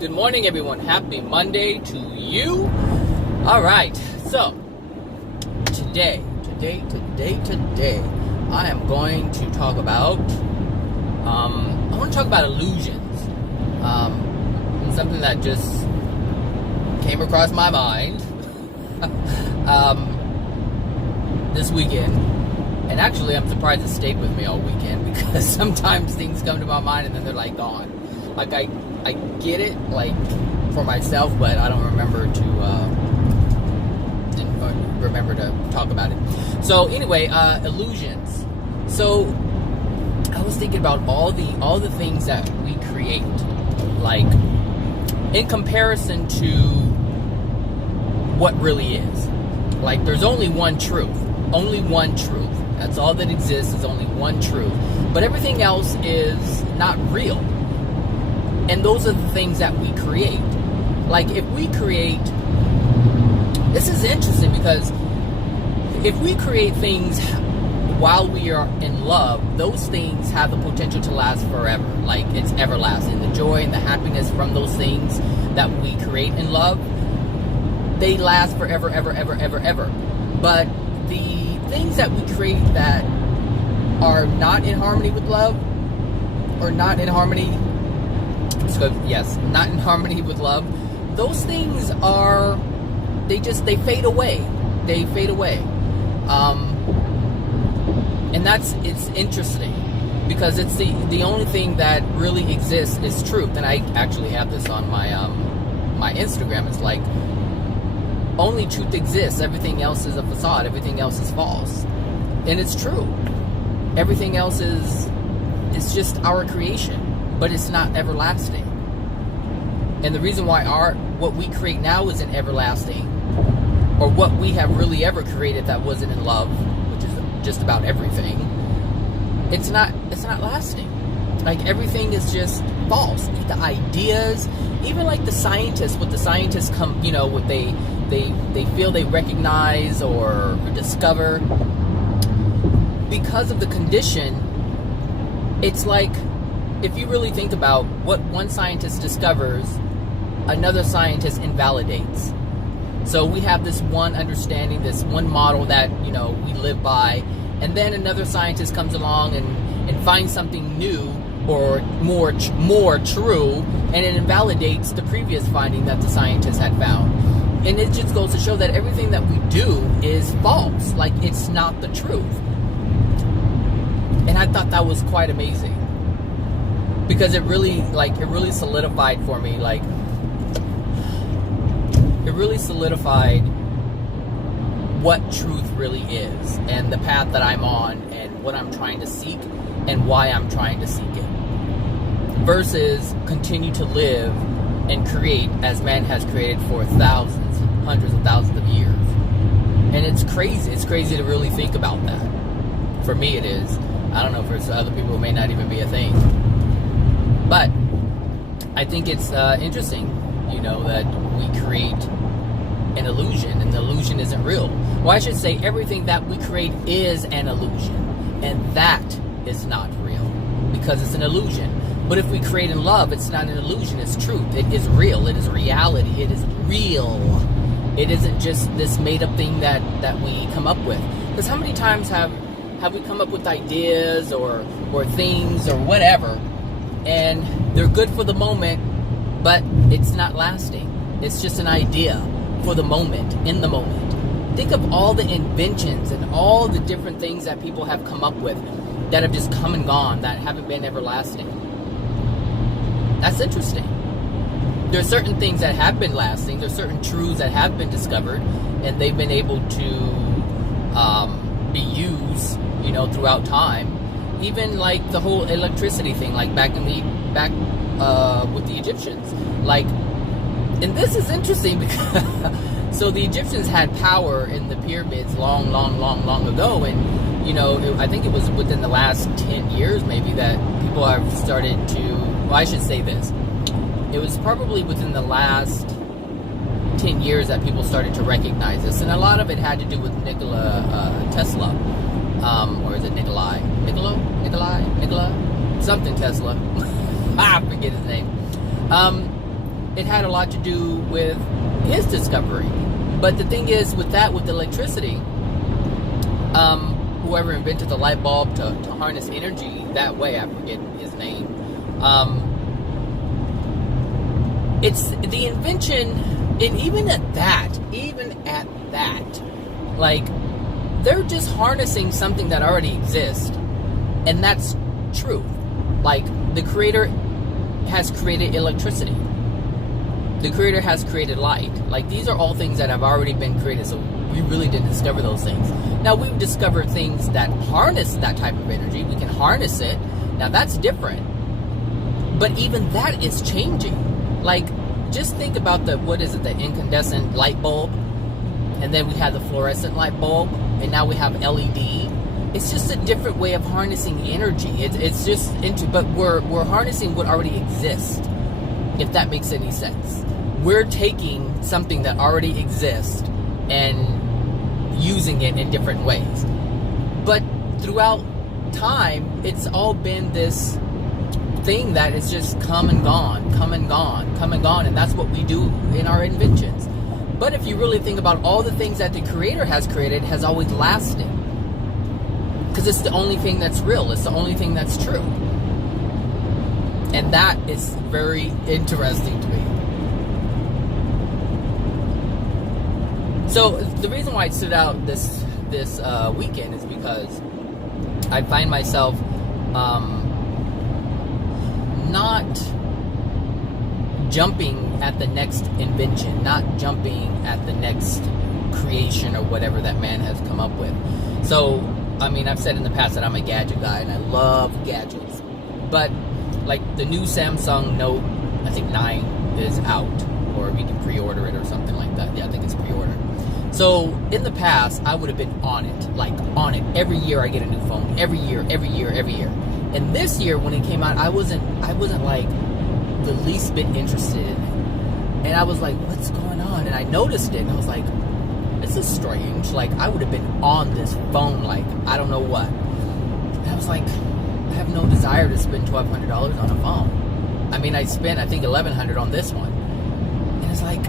Good morning, everyone. Happy Monday to you. All right. So, today, I am going to talk about, I want to talk about illusions. Something that just came across my mind this weekend. And actually, I'm surprised it stayed with me all weekend because sometimes things come to my mind and then they're like gone. Like I get it, like for myself, but I don't remember to talk about it. So anyway, illusions. So I was thinking about all the things that we create, like in comparison to what really is. Like there's only one truth. Only one truth. That's all that exists is only one truth. But everything else is not real. And those are the things that we create. Like if we create, this is interesting because if we create things while we are in love, those things have the potential to last forever. Like it's everlasting. The joy and the happiness from those things that we create in love, they last forever, ever. But the things that we create that are not in harmony with love, or not in harmony, not in harmony with love, those things are, they fade away. They fade away. And it's interesting because it's the only thing that really exists is truth. And I actually have this on my Instagram. It's like, only truth exists. Everything else is a facade. Everything else is false. And it's true. Everything else is just our creation, but it's not everlasting. And the reason why what we create now isn't everlasting, or what we have really ever created that wasn't in love, which is just about everything, it's not lasting. Like everything is just false. The ideas, even like the scientists, what the scientists come, what they feel they recognize or discover, because of the condition, it's like, if you really think about what one scientist discovers, another scientist invalidates. So we have this one understanding, this one model that, we live by, and then another scientist comes along and finds something new or more true, and it invalidates the previous finding that the scientist had found. And it just goes to show that everything that we do is false. Like, it's not the truth. And I thought that was quite amazing. Because it really solidified for me, like, it really solidified what truth really is, and the path that I'm on, and what I'm trying to seek, and why I'm trying to seek it. Versus continue to live and create as man has created for thousands, hundreds of thousands of years. And it's crazy. It's crazy to really think about that. For me it is. I don't know, for other people it may not even be a thing. But I think it's interesting, that we create an illusion, and the illusion isn't real. Well, I should say everything that we create is an illusion, and that is not real, because it's an illusion. But if we create in love, it's not an illusion, it's truth. It is real, it is reality, it is real. It isn't just this made-up thing that we come up with. Because how many times have we come up with ideas or things or whatever, and they're good for the moment, but it's not lasting. It's just an idea for the moment, in the moment. Think of all the inventions and all the different things that people have come up with that have just come and gone, that haven't been everlasting. That's interesting. There's certain things that have been lasting. There's certain truths that have been discovered, and they've been able to be used, throughout time. Even like the whole electricity thing, like back with the Egyptians. Like, and this is interesting because so the Egyptians had power in the pyramids long ago, and I think it was within the last 10 years maybe that people have started to, well, I should say this, it was probably within the last 10 years that people started to recognize this, and a lot of it had to do with Nikola Tesla, or is it Nikolai? Something Tesla. I forget his name. it had a lot to do with his discovery. But the thing is, with electricity, whoever invented the light bulb to harness energy that way, I forget his name. It's the invention, and even at that, like, they're just harnessing something that already exists, and that's truth. Like, the Creator has created electricity. The Creator has created light. Like, these are all things that have already been created, so we really didn't discover those things. Now, we've discovered things that harness that type of energy. We can harness it. Now, that's different. But even that is changing. Like, just think about the incandescent light bulb, and then we have the fluorescent light bulb, and now we have LED. It's just a different way of harnessing energy. It's just but we're harnessing what already exists, if that makes any sense. We're taking something that already exists and using it in different ways. But throughout time, it's all been this thing that is just come and gone, and that's what we do in our inventions. But if you really think about all the things that the Creator has created, has always lasted, because it's the only thing that's real, it's the only thing that's true, and that is very interesting to me. So the reason why it stood out this weekend is because I find myself not jumping at the next invention, not jumping at the next creation or whatever that man has come up with. So, I mean, I've said in the past that I'm a gadget guy and I love gadgets. But, like, the new Samsung Note, I think 9 is out, or we can pre-order it or something like that. Yeah, I think it's pre-order. So, in the past, I would have been on it. Every year I get a new phone. Every year. And this year, when it came out, I wasn't like the least bit interested in it. And I was like, what's going on? And I noticed it, and I was like, this is strange. Like, I would have been on this phone, like, I don't know what. And I was like, I have no desire to spend $1,200 on a phone. I mean, I spent, I think, $1,100 on this one. And it's like,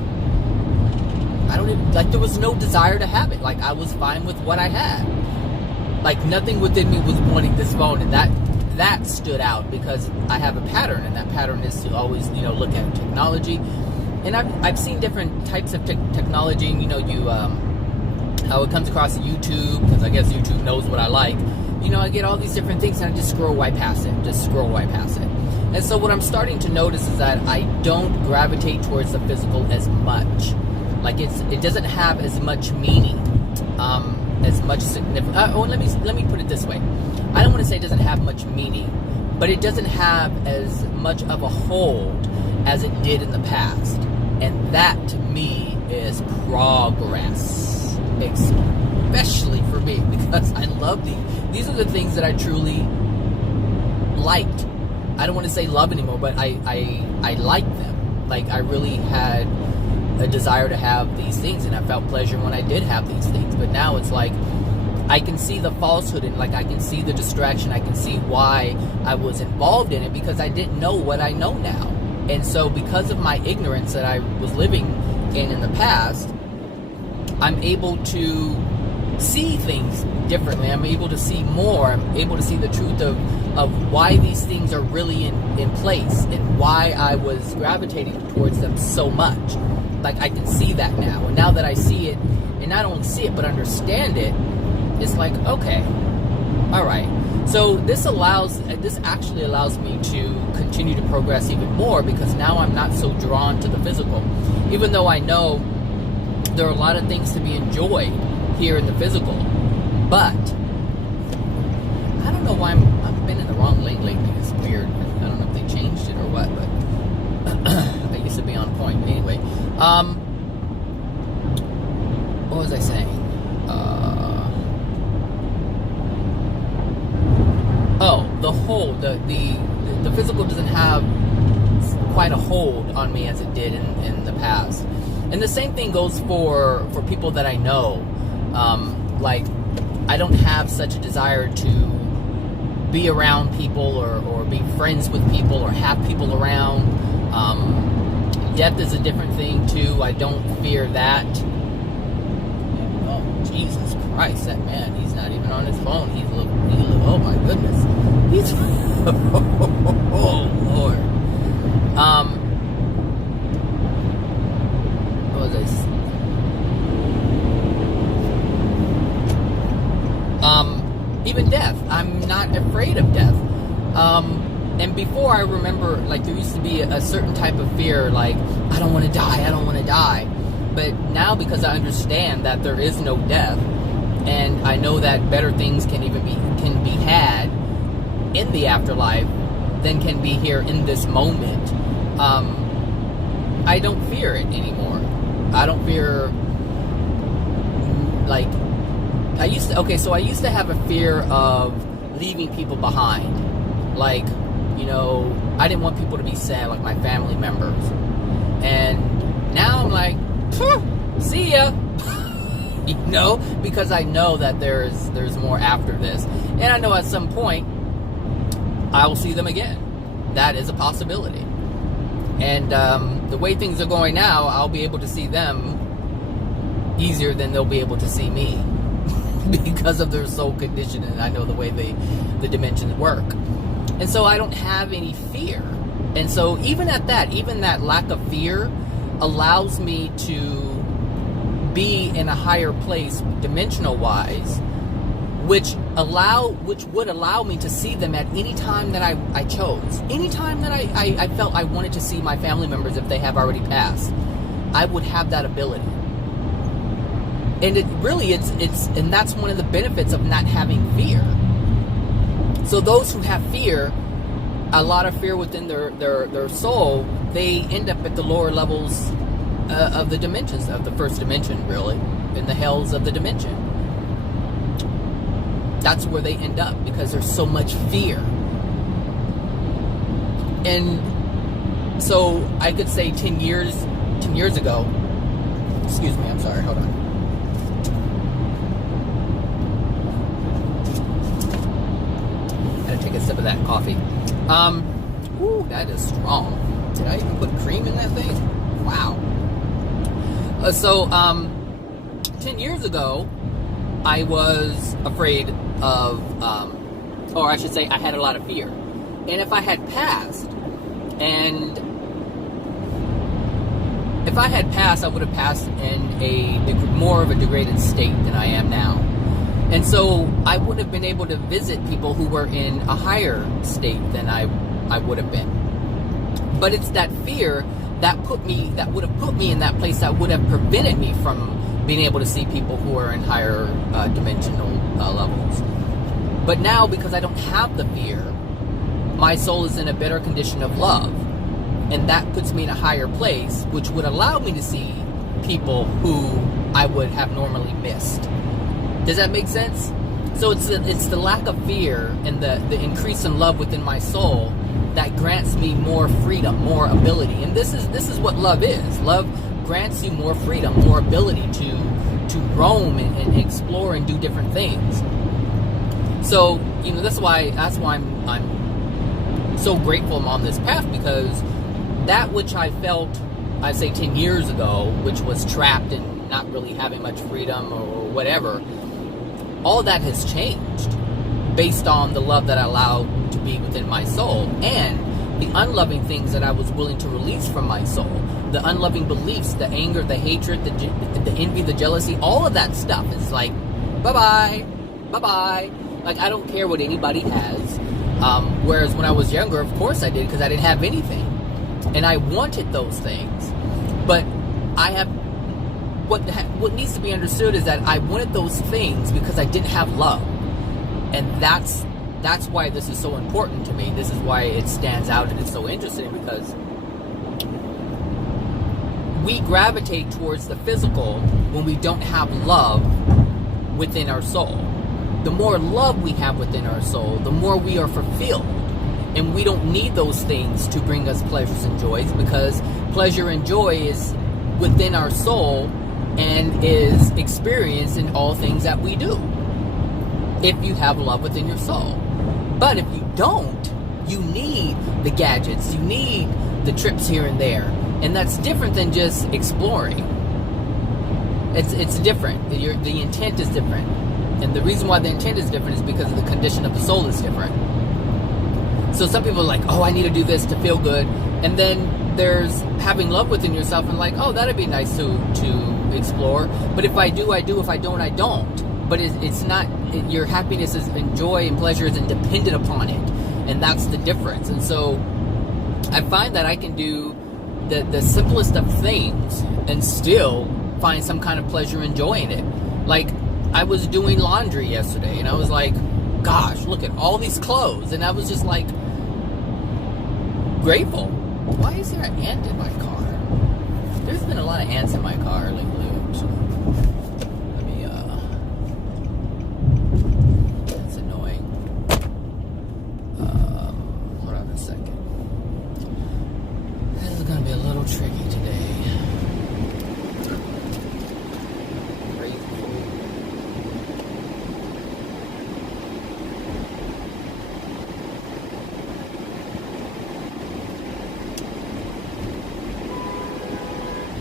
I don't even, like, there was no desire to have it. Like, I was fine with what I had. Like, nothing within me was wanting this phone, and that stood out because I have a pattern, and that pattern is to always, look at technology. And I've seen different types of technology, and, how it comes across YouTube, because I guess YouTube knows what I like. I get all these different things, and I just scroll right past it. And so what I'm starting to notice is that I don't gravitate towards the physical as much. Like, it doesn't have as much meaning, as much significance. Let me put it this way. I don't want to say it doesn't have much meaning, but it doesn't have as much of a hold as it did in the past. And that, to me, is progress. Especially for me, because I love these. These are the things that I truly liked. I don't want to say love anymore, but I liked them. Like, I really had a desire to have these things, and I felt pleasure when I did have these things. But now it's like, I can see the falsehood, and like, I can see the distraction. I can see why I was involved in it, because I didn't know what I know now. And so, because of my ignorance that I was living in the past, I'm able to see things differently. I'm able to see more. I'm able to see the truth of why these things are really in place, and why I was gravitating towards them so much. Like, I can see that now. And now that I see it, and not only see it, but understand it, it's like, okay, all right. So this actually allows me to continue to progress even more, because now I'm not so drawn to the physical. Even though I know there are a lot of things to be enjoyed here in the physical. But I don't know why I've been in the wrong lane lately. It's weird. I don't know if they changed it or what, but I used to be on point. Anyway, what was I saying? The hold, the physical doesn't have quite a hold on me as it did in the past. And the same thing goes for people that I know. Like, I don't have such a desire to be around people or be friends with people or have people around. Death is a different thing too. I don't fear that. Oh, Jesus Christ, that man, he's not even on his phone. Oh my goodness. He's, oh Lord. What was this? Even death. I'm not afraid of death. And before, I remember, like, there used to be a certain type of fear, like, I don't want to die, I don't want to die. But now, because I understand that there is no death, and I know that better things can be had in the afterlife than can be here in this moment, I don't fear it anymore. I don't fear, like, I used to have a fear of leaving people behind. Like, you know, I didn't want people to be sad, like my family members. And now I'm like, see ya. You know, because I know that there's more after this. And I know at some point I will see them again. That is a possibility. And the way things are going now, I'll be able to see them easier than they'll be able to see me because of their soul condition, and I know the way the dimensions work. And so I don't have any fear. And so even that lack of fear allows me to be in a higher place dimensional wise, which would allow me to see them at any time that I chose. Any time that I felt I wanted to see my family members if they have already passed, I would have that ability. And it really, and that's one of the benefits of not having fear. So those who have fear, a lot of fear within their soul, they end up at the lower levels of the dimensions, of the first dimension, really, in the hells of the dimension. That's where they end up because there's so much fear. And so I could say 10 years ago, excuse me, I'm sorry, hold on. Take a sip of that coffee. Ooh, that is strong. Did I even put cream in that thing? Wow. 10 years ago, I was afraid of, or I should say, I had a lot of fear. And if I had passed, I would have passed in more of a degraded state than I am now. And so I would have been able to visit people who were in a higher state than I would have been. But it's that fear that would have put me in that place, that would have prevented me from being able to see people who are in higher dimensional levels. But now, because I don't have the fear, my soul is in a better condition of love. And that puts me in a higher place, which would allow me to see people who I would have normally missed. Does that make sense? So it's the lack of fear and the increase in love within my soul that grants me more freedom, more ability. And this is what love is. Love grants you more freedom, more ability to roam and explore and do different things. So, you know, that's why I'm so grateful I'm on this path, because that which I felt, I say 10 years ago, which was trapped and not really having much freedom or whatever, all that has changed based on the love that I allowed to be within my soul, and the unloving things that I was willing to release from my soul, the unloving beliefs, the anger, the hatred, the envy, the jealousy, all of that stuff is like, bye-bye, bye-bye. Like, I don't care what anybody has. Whereas when I was younger, of course I did, because I didn't have anything. And I wanted those things. But what needs to be understood is that I wanted those things because I didn't have love. And that's why this is so important to me. This is why it stands out and it's so interesting, because we gravitate towards the physical when we don't have love within our soul. The more love we have within our soul, the more we are fulfilled. And we don't need those things to bring us pleasures and joys, because pleasure and joy is within our soul and is experienced in all things that we do, if you have love within your soul. But if you don't, you need the gadgets, you need the trips here and there, And that's different than just exploring. It's different. The intent is different. And the reason why the intent is different is because the condition of the soul is different. So some people are like, oh, I need to do this to feel good. And then there's having love within yourself and like, oh, that'd be nice to explore. But if I do, I do. If I don't, I don't. But it's not, your happiness is, and joy and pleasure isn't dependent upon it. And that's the difference. And so I find that I can do the simplest of things and still find some kind of pleasure in joy in it. Like, I was doing laundry yesterday and I was like, gosh, look at all these clothes. And I was just like, grateful. Why is there an ant in my car? There's been a lot of ants in my car lately. So let me, that's annoying. Hold on a second. This is gonna be a little tricky today.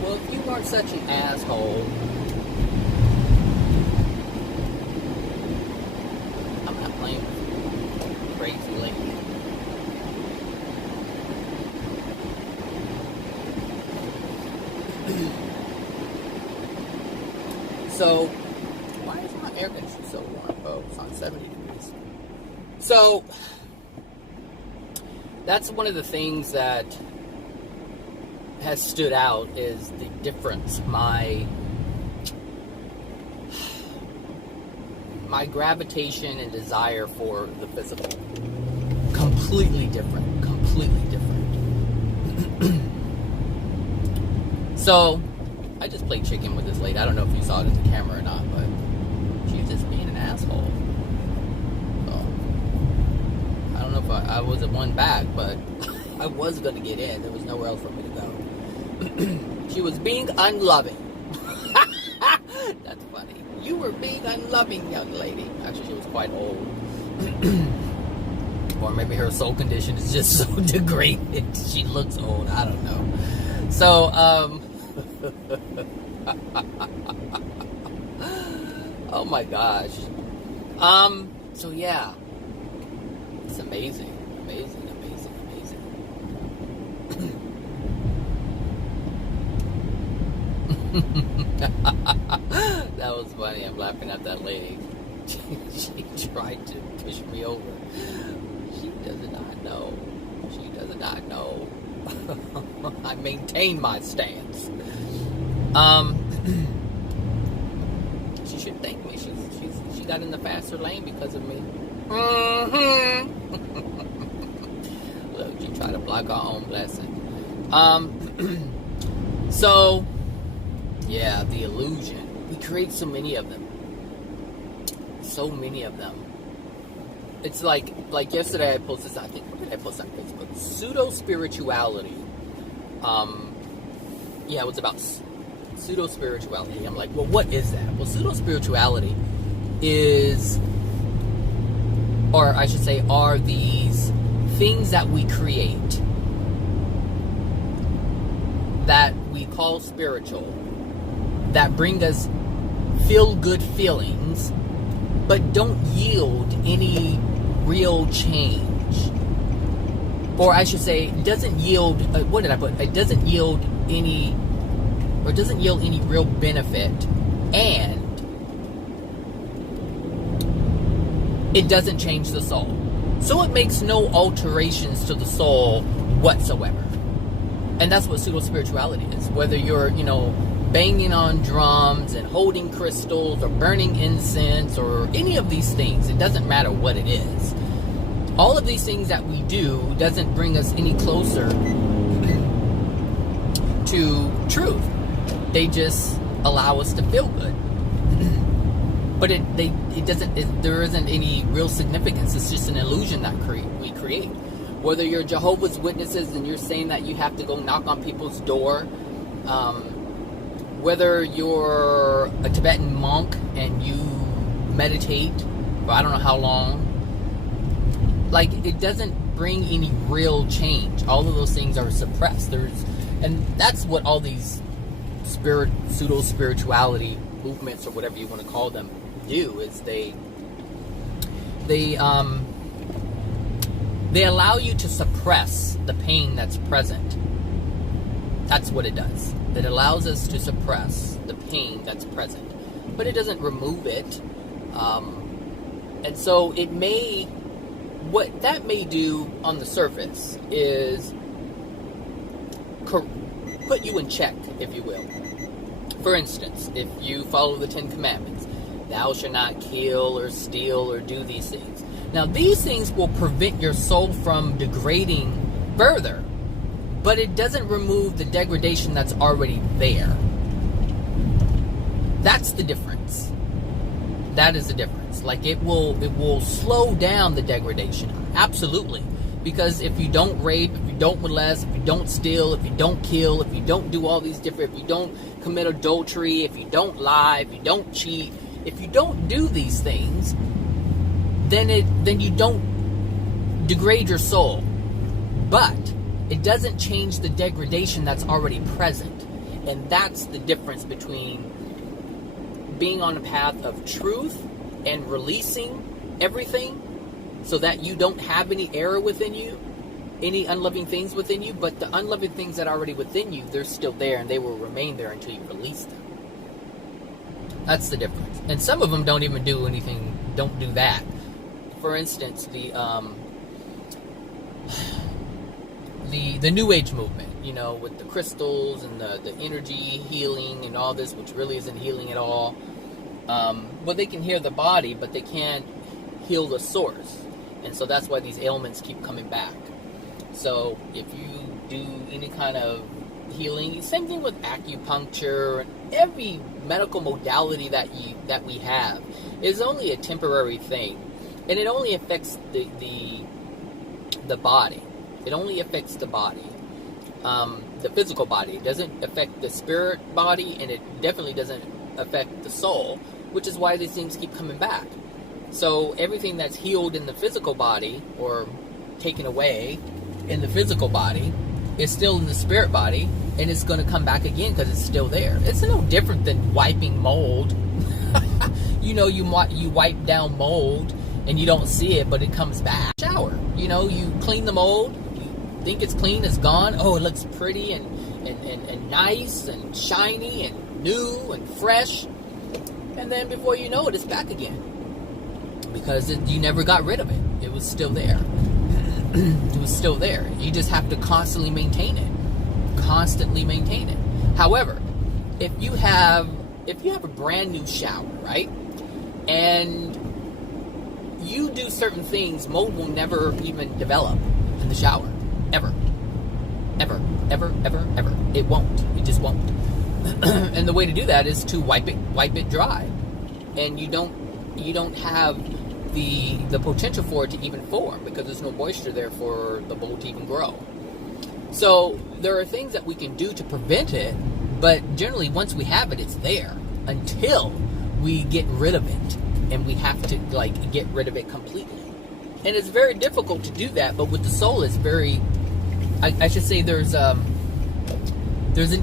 Well, if you weren't such an asshole, I'm not playing with crazy lady. So, why is my air conditioner so warm? Oh, it's on 70 degrees. So, that's one of the things that has stood out is the difference. My gravitation and desire for the physical. Completely different. Completely different. So, I just played chicken with this lady. I don't know if you saw it in the camera or not, but she's just being an asshole. So, I don't know if I was at one back, but I was going to get in. There was nowhere else for me to go. She was being unloving. That's funny. You were being unloving, young lady. Actually, she was quite old. Or maybe her soul condition is just so degraded. She looks old. I don't know. So, oh my gosh. So yeah. It's amazing. Amazing, amazing, amazing. That was funny. I'm laughing at that lady. She tried to push me over. She does not know. She does not know. I maintain my stance. She should thank me. She got in the faster lane because of me. Look, she tried to block her own blessing. So, yeah, the illusion. We create so many of them. So many of them. It's like yesterday I posted, I think, what did I post on Facebook? Pseudo-spirituality. Yeah, it was about pseudo-spirituality. I'm like, well, what is that? Well, pseudo-spirituality is, or I should say, are these things that we create that we call spiritual, that bring us feel-good feelings, but don't yield any real change. Or I should say, doesn't yield, what did I put? It doesn't yield any, or doesn't yield any real benefit, and it doesn't change the soul. So it makes no alterations to the soul whatsoever. And that's what pseudo-spirituality is. Whether you're, banging on drums and holding crystals or burning incense or any of these things, it doesn't matter what it is. All of these things that we do doesn't bring us any closer to truth. They just allow us to feel good. But it doesn't, there isn't any real significance. It's just an illusion that we create. Whether you're Jehovah's Witnesses and you're saying that you have to go knock on people's door, whether you're a Tibetan monk and you meditate for I don't know how long, like, it doesn't bring any real change. All of those things are suppressed. And that's what all these pseudo-spirituality movements, or whatever you want to call them, do, is they allow you to suppress the pain that's present. That's what it does. It allows us to suppress the pain that's present, but it doesn't remove it. And so what that may do on the surface is put you in check, if you will. For instance, if you follow the 10 Commandments, thou shalt not kill or steal or do these things. Now, these things will prevent your soul from degrading further, but it doesn't remove the degradation that's already there. That's the difference. That is the difference. Like, it will slow down the degradation. Absolutely. Because if you don't rape, if you don't molest, if you don't steal, if you don't kill, if you don't do all these different, if you don't commit adultery, if you don't lie, if you don't cheat, if you don't do these things, then you don't degrade your soul. But it doesn't change the degradation that's already present. And that's the difference between being on a path of truth and releasing everything so that you don't have any error within you, any unloving things within you, but the unloving things that are already within you, they're still there and they will remain there until you release them. That's the difference. And some of them don't even do anything, don't do that. For instance, the New Age movement, you know, with the crystals and the energy healing and all this, which really isn't healing at all. Well, they can heal the body, but they can't heal the source. And so that's why these ailments keep coming back. So if you do any kind of healing, same thing with acupuncture, every medical modality that we have is only a temporary thing. And it only affects the body. It only affects the body. The physical body. It doesn't affect the spirit body, and it definitely doesn't affect the soul, which is why these things keep coming back. So everything that's healed in the physical body or taken away in the physical body is still in the spirit body, and it's going to come back again because it's still there. It's no different than wiping mold. You know, you wipe down mold and you don't see it, but it comes back. Shower. You know, you clean the mold, you think it's clean, it's gone. Oh, it looks pretty and nice and shiny and new and fresh. And then before you know it, it's back again. Because you never got rid of it. It was still there. It was still there. You just have to constantly maintain it. Constantly maintain it. However, if you have a brand new shower, right? And you do certain things, mold will never even develop in the shower. Ever. Ever. Ever. Ever. Ever. It won't. It just won't. And the way to do that is to wipe it dry. And you don't have the potential for it to even form because there's no moisture there for the mold to even grow. So there are things that we can do to prevent it, but generally once we have it, it's there until we get rid of it, and we have to get rid of it completely. And it's very difficult to do that, but with the soul, it's very, I should say there's an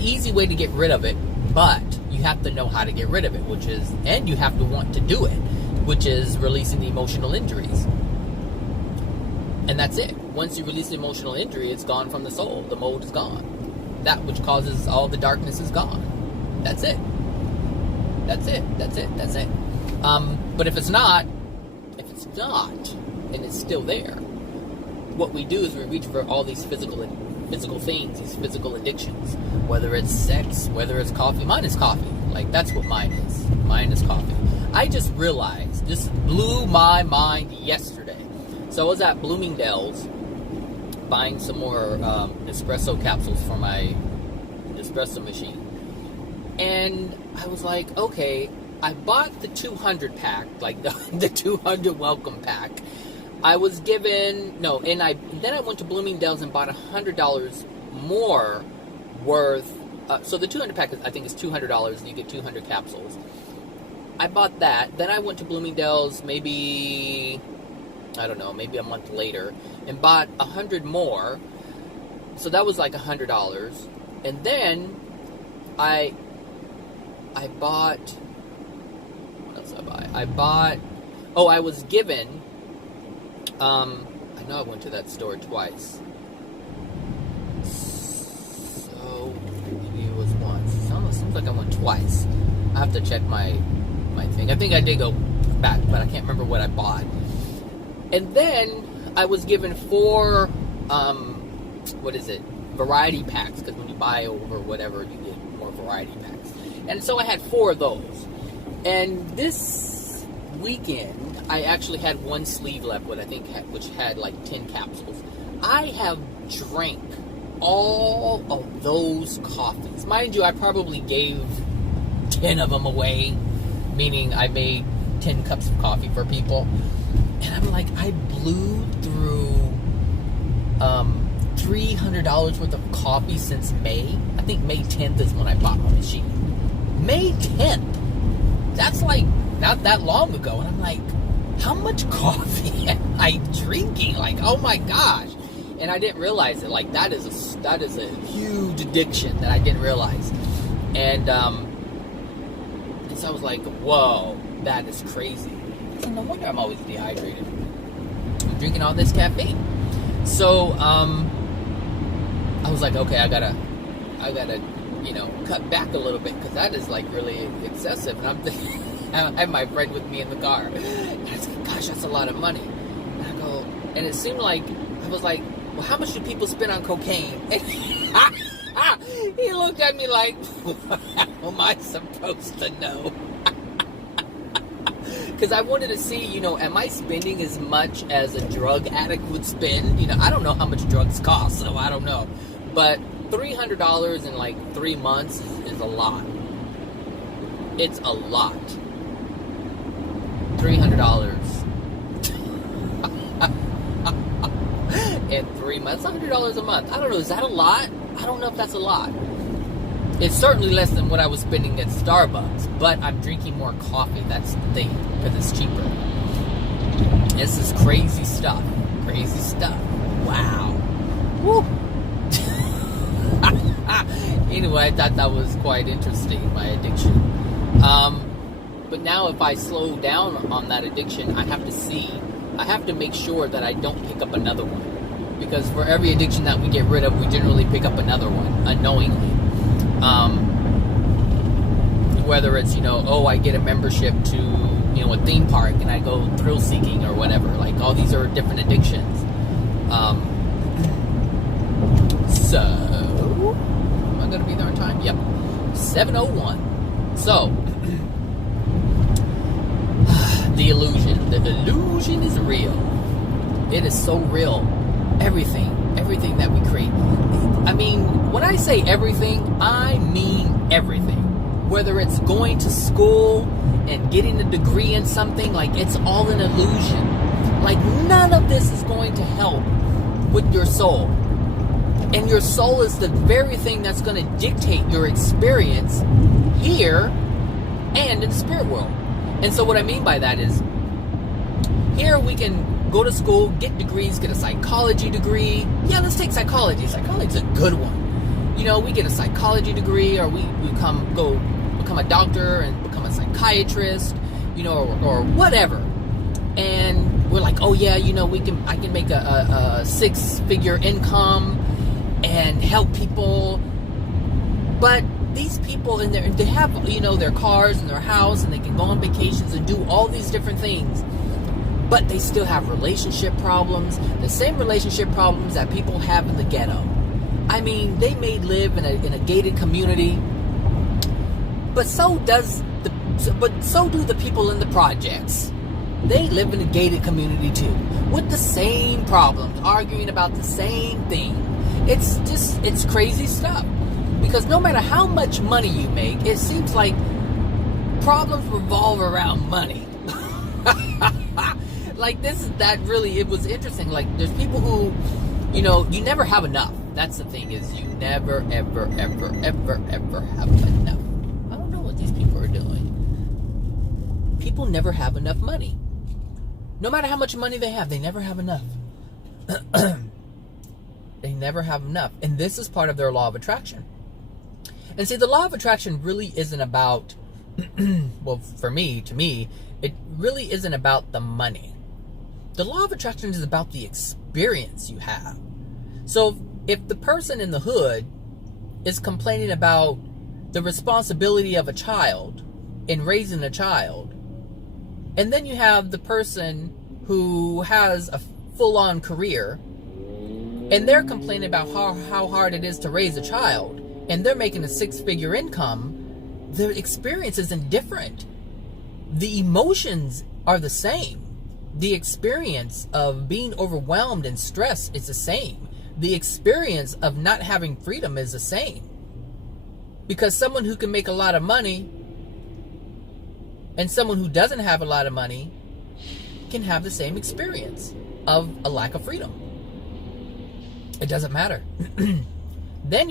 easy way to get rid of it, but you have to know how to get rid of it, and you have to want to do it, which is releasing the emotional injuries. And that's it. Once you release the emotional injury, it's gone from the soul. The mold is gone. That which causes all the darkness is gone. That's it. That's it. That's it. That's it. But if it's not, and it's still there, what we do is we reach for all these physical things, these physical addictions, whether it's sex, whether it's coffee. Mine is coffee. Like, that's what mine is. Mine is coffee. I just realized, this blew my mind yesterday. So I was at Bloomingdale's buying some more espresso capsules for my espresso machine. And I was like, okay, I bought the 200 pack, like the 200 welcome pack. I was given, then I went to Bloomingdale's and bought $100 more worth. So the 200 pack, I think, is $200, and you get 200 capsules. I bought that. Then I went to Bloomingdale's maybe a month later, and bought 100 more. So that was like $100. And then I bought, what else did I buy? I was given, I know I went to that store twice. So, maybe it was once. It seems like I went twice. I have to check my thing. I think I did go back, but I can't remember what I bought. And then I was given 4, variety packs, because when you buy over whatever, you get more variety packs. And so I had 4 of those. And this weekend, I actually had 1 sleeve left, which had like 10 capsules. I have drank all of those coffees. Mind you, I probably gave 10 of them away, meaning I made 10 cups of coffee for people. And I'm like, I blew through $300 worth of coffee since May. I think May 10th is when I bought my machine. May 10th. That's like not that long ago. And I'm like, how much coffee am I drinking? Like, oh my gosh. And I didn't realize it. Like, that is a huge addiction that I didn't realize. And so I was like, whoa, that is crazy. So no wonder I'm always dehydrated. I'm drinking all this caffeine. So I was like, okay, I gotta, cut back a little bit, because that is like really excessive. And I have my friend with me in the car, and I was like, gosh, that's a lot of money. And I go, and it seemed like I was like, well, how much do people spend on cocaine? And he looked at me like, how am I supposed to know? Because I wanted to see, am I spending as much as a drug addict would spend? I don't know how much drugs cost, so I don't know. But $300 in like 3 months is a lot. It's a lot. $300 in 3 months. $100 a month. I don't know. Is that a lot? I don't know if that's a lot. It's certainly less than what I was spending at Starbucks, but I'm drinking more coffee. That's the thing, because it's cheaper. This is crazy stuff. Crazy stuff. Wow. Woo. Anyway, I thought that was quite interesting, my addiction. But now if I slow down on that addiction, I have to make sure that I don't pick up another one. Because for every addiction that we get rid of, we generally pick up another one, unknowingly. Whether it's, I get a membership to, a theme park and I go thrill seeking or whatever. Like, all these are different addictions. So, am I going to be there on time? Yep. 7:01. So, the illusion. The illusion is real. It is so real. Everything that we create. I mean, when I say everything, I mean everything. Whether it's going to school and getting a degree in something, like, it's all an illusion. Like, none of this is going to help with your soul. And your soul is the very thing that's going to dictate your experience here and in the spirit world. And so what I mean by that is, here we can go to school, get degrees, get a psychology degree. Yeah, let's take psychology. Psychology's a good one. We get a psychology degree, or we become a doctor and become a psychiatrist, or whatever. And we're like, oh yeah, I can make a 6-figure income and help people. But these people they have, their cars and their house, and they can go on vacations and do all these different things. But they still have relationship problems, the same relationship problems that people have in the ghetto. I mean, they may live in a gated community, but so do the people in the projects. They live in a gated community too, with the same problems, arguing about the same thing. It's crazy stuff. Because no matter how much money you make, it seems like problems revolve around money. Like, it was interesting. Like, there's people who, you never have enough. That's the thing, is you never, ever, ever, ever, ever have enough. I don't know what these people are doing. People never have enough money. No matter how much money they have, they never have enough. They never have enough. And this is part of their law of attraction. And see, the law of attraction really isn't about, well, to me, it really isn't about the money. The law of attraction is about the experience you have. So if the person in the hood is complaining about the responsibility of a child in raising a child, and then you have the person who has a full-on career, and they're complaining about how hard it is to raise a child, and they're making a six-figure income, their experience isn't different. The emotions are the same. The experience of being overwhelmed and stressed is the same. The experience of not having freedom is the same. Because someone who can make a lot of money and someone who doesn't have a lot of money can have the same experience of a lack of freedom. It doesn't matter. Then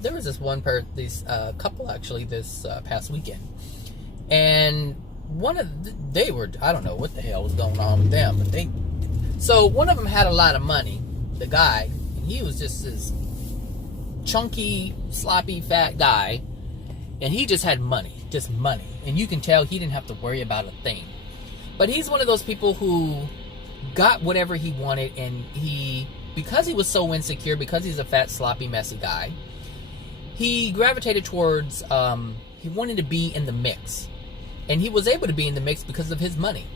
there was this couple actually this past weekend, and I don't know what the hell was going on with them, but so one of them had a lot of money, the guy, and he was just this chunky, sloppy, fat guy, and he just had money, and you can tell he didn't have to worry about a thing. But he's one of those people who got whatever he wanted, and because he was so insecure, because he's a fat, sloppy, messy guy, he gravitated towards, he wanted to be in the mix. And he was able to be in the mix because of his money.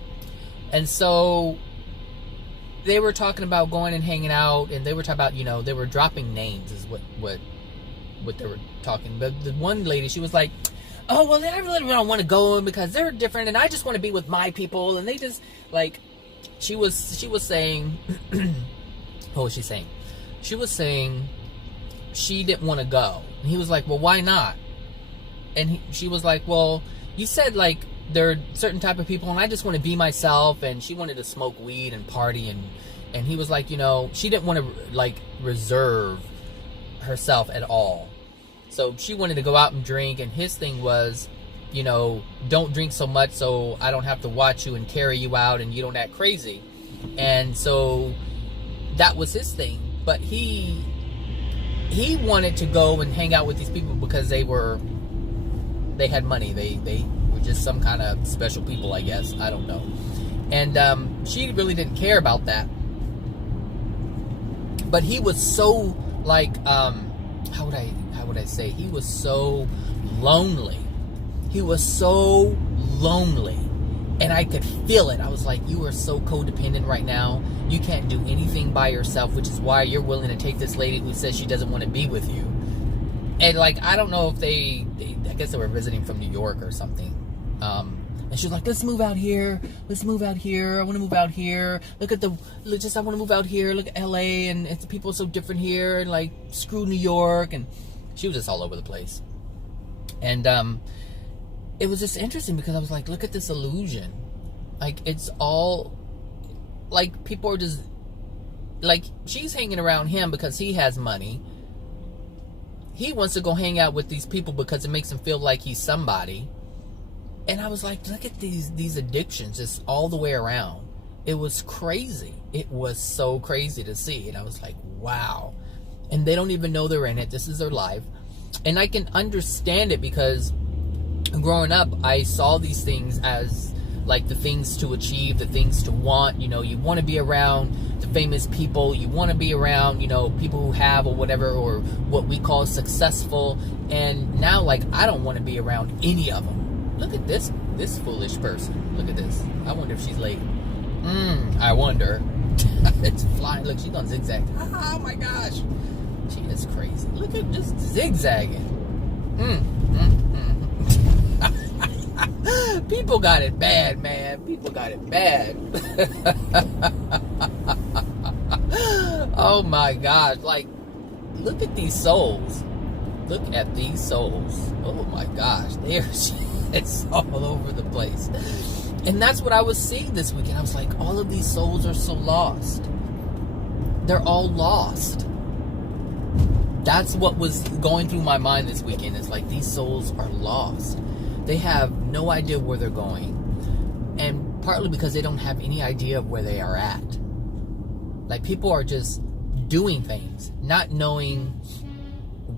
And so they were talking about going and hanging out, and they were talking about, they were dropping names is what they were talking. But the one lady, she was like, oh, well, I really don't want to go because they're different, and I just want to be with my people. And they just, like, she was saying, what was she saying? She was saying she didn't want to go. And he was like, well, why not? And she was like, well, you said, like, there are certain type of people, and I just want to be myself. And she wanted to smoke weed and party. And he was like, she didn't want to, like, reserve herself at all. So she wanted to go out and drink. And his thing was, don't drink so much so I don't have to watch you and carry you out and you don't act crazy. And so that was his thing. But he wanted to go and hang out with these people because they had money. They were just some kind of special people, I guess. I don't know. And she really didn't care about that. But he was so, like, how would I say? He was so lonely. He was so lonely. And I could feel it. I was like, you are so codependent right now. You can't do anything by yourself, which is why you're willing to take this lady who says she doesn't want to be with you. And, like, I don't know if I guess they were visiting from New York or something. And she was like, let's move out here. Let's move out here. I want to move out here. I want to move out here. Look at LA, and the people are so different here. And, like, screw New York. And she was just all over the place. And, it was just interesting because I was like, look at this illusion. Like, it's all, like, people are just, like, she's hanging around him because he has money. He wants to go hang out with these people because it makes him feel like he's somebody. And I was like, look at these addictions just all the way around. It was crazy. It was so crazy to see. And I was like, wow. And they don't even know they're in it. This is their life. And I can understand it because growing up, I saw these things as, like, the things to achieve, the things to want. You want to be around the famous people. You want to be around, people who have or whatever, or what we call successful. And now, like, I don't want to be around any of them. Look at this foolish person. Look at this. I wonder if she's late. I wonder. It's flying. Look, she's on zigzag. Oh my gosh. She is crazy. Look at just zigzagging. People got it bad, man. People got it bad. Oh my gosh. Like, look at these souls. Look at these souls. Oh my gosh. It's all over the place. And that's what I was seeing this weekend. I was like, all of these souls are so lost. They're all lost. That's what was going through my mind this weekend. It's like, these souls are lost. They have no idea where they're going. And partly because they don't have any idea of where they are at. Like, people are just doing things, not knowing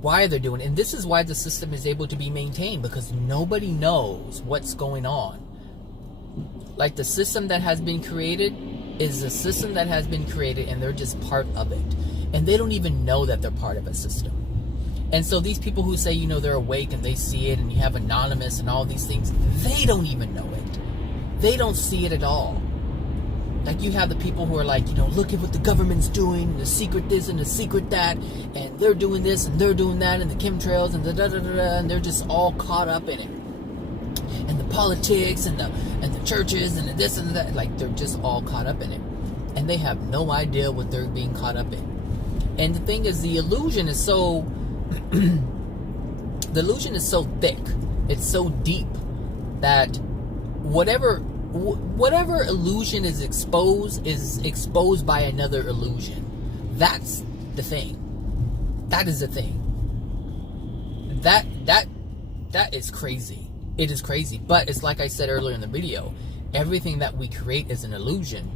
why they're doing it. And this is why the system is able to be maintained, because nobody knows what's going on. Like, the system that has been created is a system that has been created, and they're just part of it. And they don't even know that they're part of a system. And so these people who say, they're awake and they see it, and you have Anonymous and all these things, they don't even know it. They don't see it at all. Like, you have the people who are like, look at what the government's doing, the secret this and the secret that, and they're doing this and they're doing that, and the chemtrails and the da-da-da-da, and they're just all caught up in it. And the politics and the churches and the this and that, like, they're just all caught up in it. And they have no idea what they're being caught up in. And the thing is, the illusion is so thick, it's so deep, that whatever illusion is exposed by another illusion. That's the thing. That is the thing. That is crazy. It is crazy. But it's like I said earlier in the video, everything that we create is an illusion,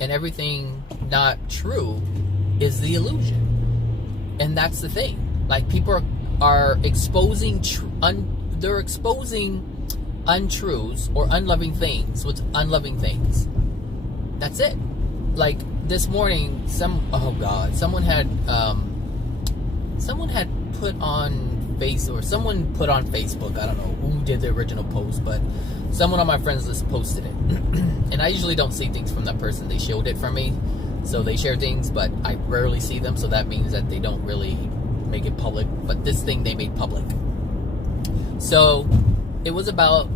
and everything not true is the illusion. And that's the thing. Like, people are exposing they're exposing untruths or unloving things with unloving things. That's it. Like, this morning, someone had put on Facebook, I don't know who did the original post, but someone on my friends list posted it. And I usually don't see things from that person. They shield it from me, so they share things, but I rarely see them, so that means that they don't really make it public. But this thing they made public. So it was about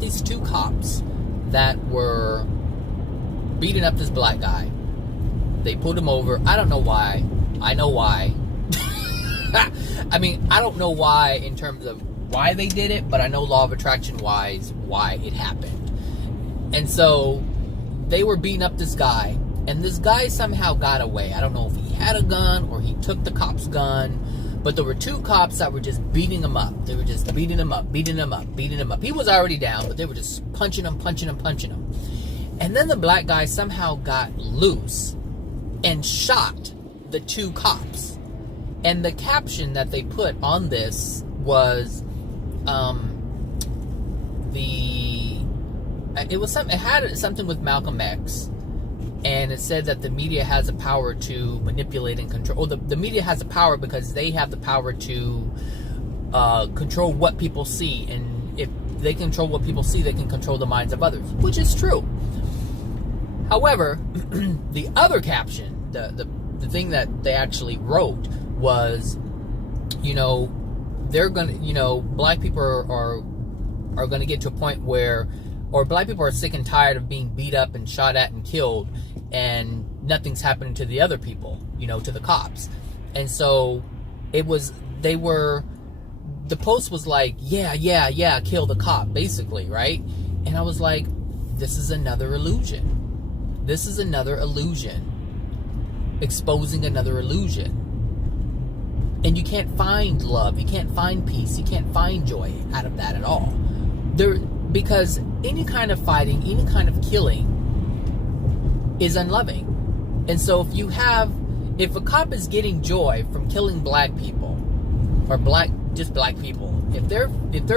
these two cops that were beating up this black guy. They pulled him over. I don't know why. I know why. I mean, I don't know why in terms of why they did it, but I know law of attraction wise why it happened. And so they were beating up this guy, and this guy somehow got away. I don't know if he had a gun or he took the cop's gun, but there were two cops that were just beating him up. They were just beating him up. He was already down, but they were just punching him. And then the black guy somehow got loose and shot the two cops. And the caption that they put on this was, it had something with Malcolm X, and it said that the media has the power to manipulate and control. Or the media has the power because they have the power to control what people see, and if they control what people see, they can control the minds of others, which is true. However, the other caption, the thing that they actually wrote was, they're gonna, black people are gonna get to a point where, or black people are sick and tired of being beat up and shot at and killed, and nothing's happening to the other people, to the cops. And so the post was like, yeah, kill the cop, basically, right? And I was like, this is another illusion. This is another illusion. Exposing another illusion. And you can't find love, you can't find peace, you can't find joy out of that at all. Because any kind of fighting, any kind of killing is unloving. And so if a cop is getting joy from killing black people, or just black people, if they're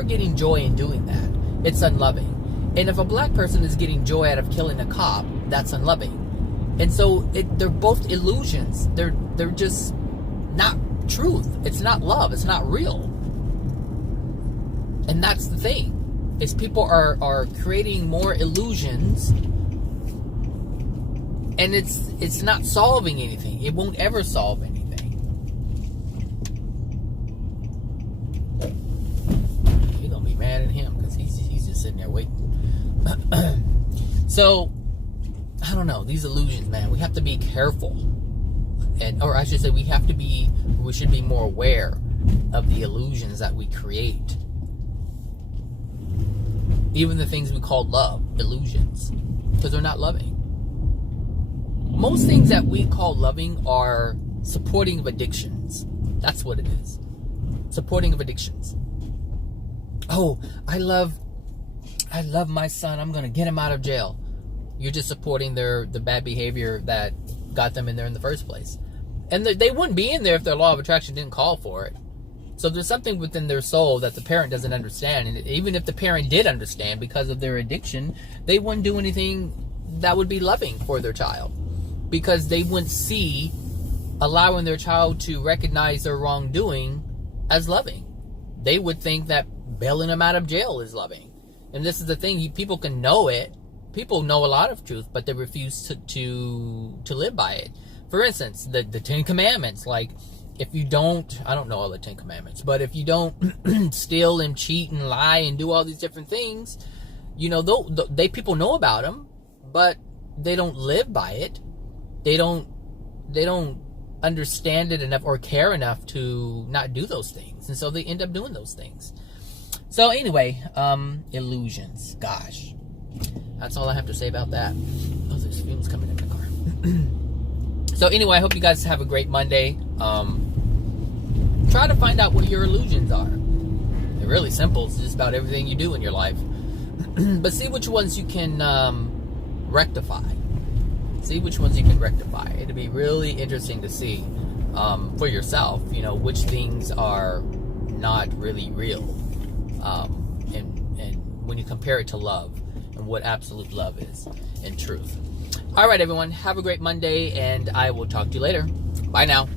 getting joy in doing that, it's unloving. And if a black person is getting joy out of killing a cop, that's unloving. And so they're both illusions. They're just not truth. It's not love. It's not real. And that's the thing, is people are creating more illusions, and it's not solving anything. It won't ever solve anything. You're gonna be mad at him because he's just sitting there waiting. So I don't know, these illusions, man, we have to be careful. Or I should say, we should be more aware of the illusions that we create. Even the things we call love, illusions, because they're not loving. Most things that we call loving are supporting of addictions. That's what it is. Supporting of addictions. Oh, I love my son. I'm going to get him out of jail. You're just supporting the bad behavior that got them in there in the first place. And they wouldn't be in there if their law of attraction didn't call for it. So there's something within their soul that the parent doesn't understand. And even if the parent did understand because of their addiction, they wouldn't do anything that would be loving for their child. Because they wouldn't see allowing their child to recognize their wrongdoing as loving. They would think that bailing them out of jail is loving. And this is the thing, people can know it. People know a lot of truth, but they refuse to live by it. For instance, the Ten Commandments, like, if you don't, I don't know all the Ten Commandments, but if you don't steal and cheat and lie and do all these different things, you know, people know about them, but they don't live by it. They don't understand it enough or care enough to not do those things. And so they end up doing those things. So anyway, illusions. Gosh, that's all I have to say about that. Oh, there's fumes coming in the car. So anyway, I hope you guys have a great Monday. Try to find out what your illusions are. They're really simple. It's just about everything you do in your life. But see which ones you can rectify. See which ones you can rectify. It'll be really interesting to see for yourself, you know, which things are not really real. And when you compare it to love and what absolute love is in truth. All right, everyone. Have a great Monday, and I will talk to you later. Bye now.